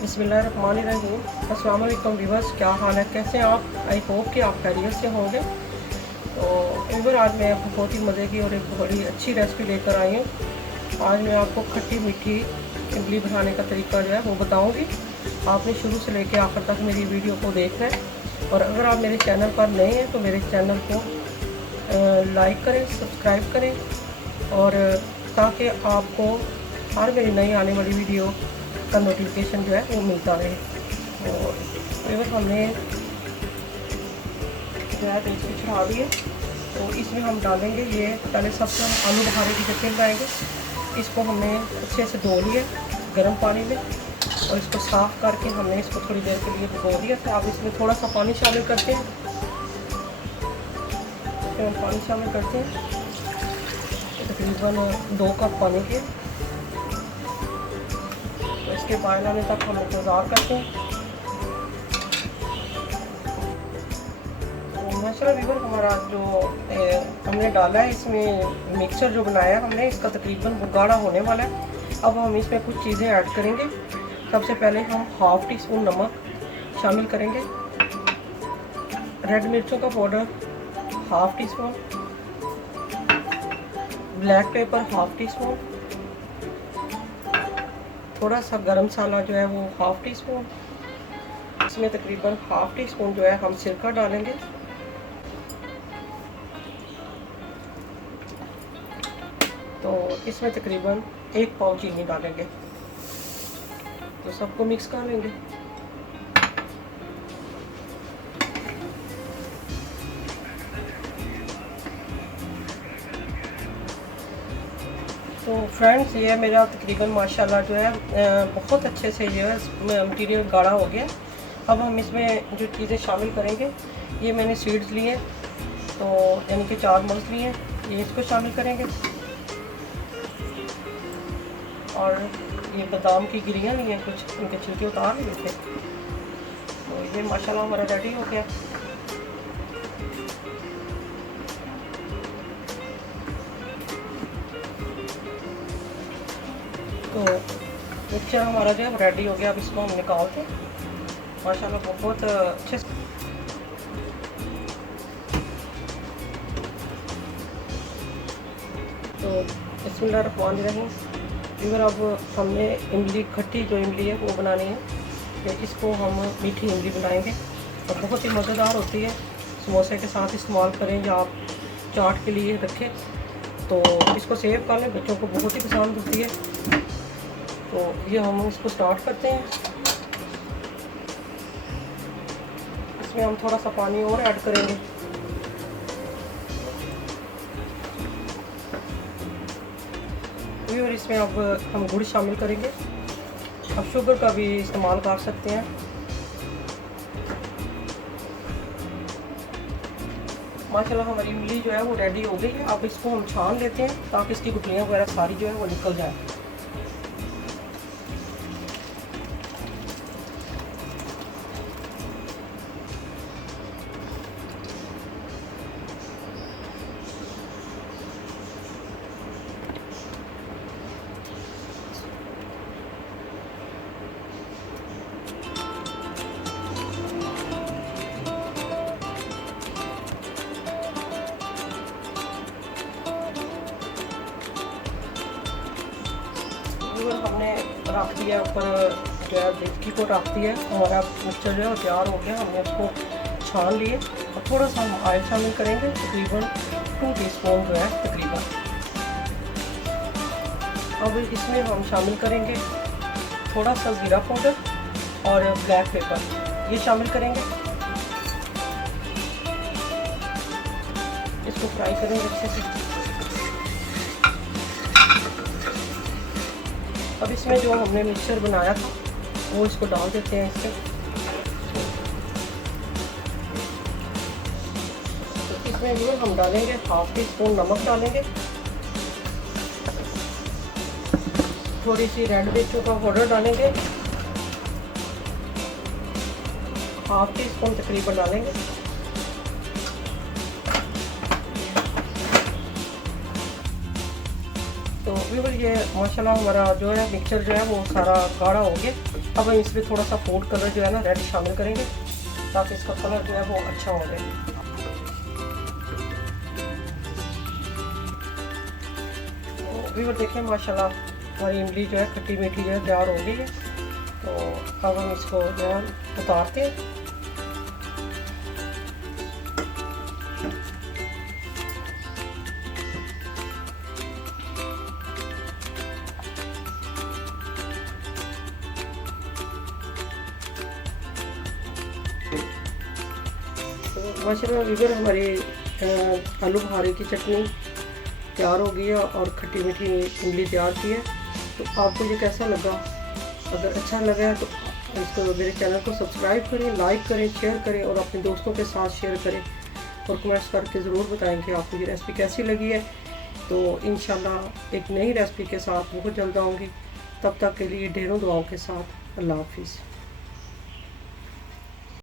बिस्मिल्लाहिर्रहमानिर्रहीम। अस्सलाम वालेकुम व्यूअर्स, क्या हाल है, कैसे हैं आप? आई होप कि आप खैरियत से होंगे। तो व्यूअर, आज मैं बहुत ही मज़े की और एक बड़ी अच्छी रेसिपी लेकर आई हूँ। आज मैं आपको खट्टी मीठी इमली बनाने का तरीका जो है वो बताऊँगी। आपने शुरू से लेकर आखिर तक मेरी वीडियो को देखना है। और अगर आप मेरे चैनल पर नए हैं तो मेरे चैनल को लाइक करें, सब्सक्राइब करें, और ताकि आपको हर मेरी नई आने वाली वीडियो का नोटिफिकेशन जो है वो मिलता रहे। और फिर हमने जो है इसको चढ़ा दिए, तो इसमें हम डालेंगे ये। पहले सबसे हम आलू बुखारे की चटनी बनाएंगे। इसको हमने अच्छे से धो लिया गर्म पानी में, और इसको साफ़ करके हमने इसको थोड़ी देर के लिए भिगो दिया था। अब इसमें थोड़ा सा पानी शामिल करते हैं। इसमें हम पानी शामिल करते हैं, तकरीबन 2 कप पानी के। तो इसके बॉयल आने तक हम इंतज़ार करते हैं। तो माशाल्लाह व्यूअर, हमारा जो हमने डाला है इसमें मिक्सचर जो बनाया है हमने, इसका तकरीबन गाढ़ा होने वाला है। अब हम इसमें कुछ चीज़ें ऐड करेंगे। सबसे पहले हम 1/2 टीस्पून नमक शामिल करेंगे, रेड मिर्चों का powder 1/2 teaspoon, black pepper 1/2 teaspoon, थोड़ा सा गरम मसाला जो है वो 1/2 टीस्पून। इसमें तकरीबन 1/2 टीस्पून जो है हम सिरका डालेंगे। तो इसमें तकरीबन 1 पाव चीनी डालेंगे। तो सबको मिक्स कर लेंगे। तो फ्रेंड्स, ये मेरा तकरीबन माशाल्लाह जो है बहुत अच्छे से जो है मटीरियल गाढ़ा हो गया। अब हम इसमें जो चीज़ें शामिल करेंगे, ये मैंने सीड्स लिए, तो यानी कि 4 मगज़ लिए, ये इसको शामिल करेंगे। और ये बादाम की गिरियाँ ली हैं, कुछ उनके छिलके उतार लिए थे। तो ये माशाल्लाह हमारा रेडी हो गया। तो मिक्सचर हमारा जो है रेडी हो गया। अब इसको हम निकालते हैं। माशाल्लाह बहुत अच्छे से। तो बिस्मिल्लाहिर्रहमानिर्रहीम। फिर अब हमने इमली, खट्टी जो इमली है वो बनानी है। तो इसको हम मीठी इमली बनाएंगे और बहुत ही मज़ेदार होती है। समोसे के साथ इस्तेमाल करें या आप चाट के लिए रखें, तो इसको सेव कर लें, बच्चों को बहुत ही पसंद होती है। तो ये हम इसको स्टार्ट करते हैं। इसमें हम थोड़ा सा पानी और ऐड करेंगे। और इसमें अब हम गुड़ शामिल करेंगे। अब शुगर का भी इस्तेमाल कर सकते हैं। माशाल्लाह हमारी इमली जो है वो रेडी हो गई है। अब इसको हम छान लेते हैं ताकि इसकी गुठलियाँ वगैरह सारी जो है वो निकल जाए। हमने रख दिया ऊपर जो है डेचकी को रख दिया। हमारा मिक्सचर जो है तैयार हो गया। हमने उसको छान लिए और थोड़ा सा हम ऑयल शामिल करेंगे, तकरीबन 2 टीस्पून जो है तकरीबन। अब इसमें हम शामिल करेंगे थोड़ा सा ज़ीरा पाउडर और ब्लैक पेपर, ये शामिल करेंगे। इसको फ्राई करेंगे अच्छे से। अब इसमें जो हमने मिक्सचर बनाया था वो इसको डाल देते हैं इसमें। तो इसमें जो हम डालेंगे 1/2 टीस्पून नमक डालेंगे, थोड़ी सी रेड मिर्चों का पाउडर डालेंगे, 1/2 टीस्पून तकरीबन डालेंगे। तो व्यूअर ये माशाल्लाह हमारा जो है मिक्सचर जो है वो सारा गाढ़ा हो गया। अब हम इसमें थोड़ा सा फूड कलर जो है ना रेड शामिल करेंगे ताकि इसका कलर जो है वो अच्छा हो जाए। तो व्यूअर देखें माशाल्लाह हमारी इमली जो है खट्टी मीठी जो है तैयार हो गई है। तो अब हम इसको जो है उतारते हैं। माशाल्लाह व्यूअर हमारी आलू बुखारे की चटनी तैयार हो गई है और खट्टी मीठी इमली तैयार की है। तो आपको ये कैसा लगा? अगर अच्छा लगा है तो इसको मेरे चैनल को सब्सक्राइब करें, लाइक करें, शेयर करें और अपने दोस्तों के साथ शेयर करें और कमेंट्स करके ज़रूर बताएं कि आपको ये रेसिपी कैसी लगी है। तो इंशाल्लाह एक नई रेसिपी के साथ बहुत जल्द आऊँगी। तब तक के लिए ढेरों दुआओं के साथ अल्लाह हाफिज़।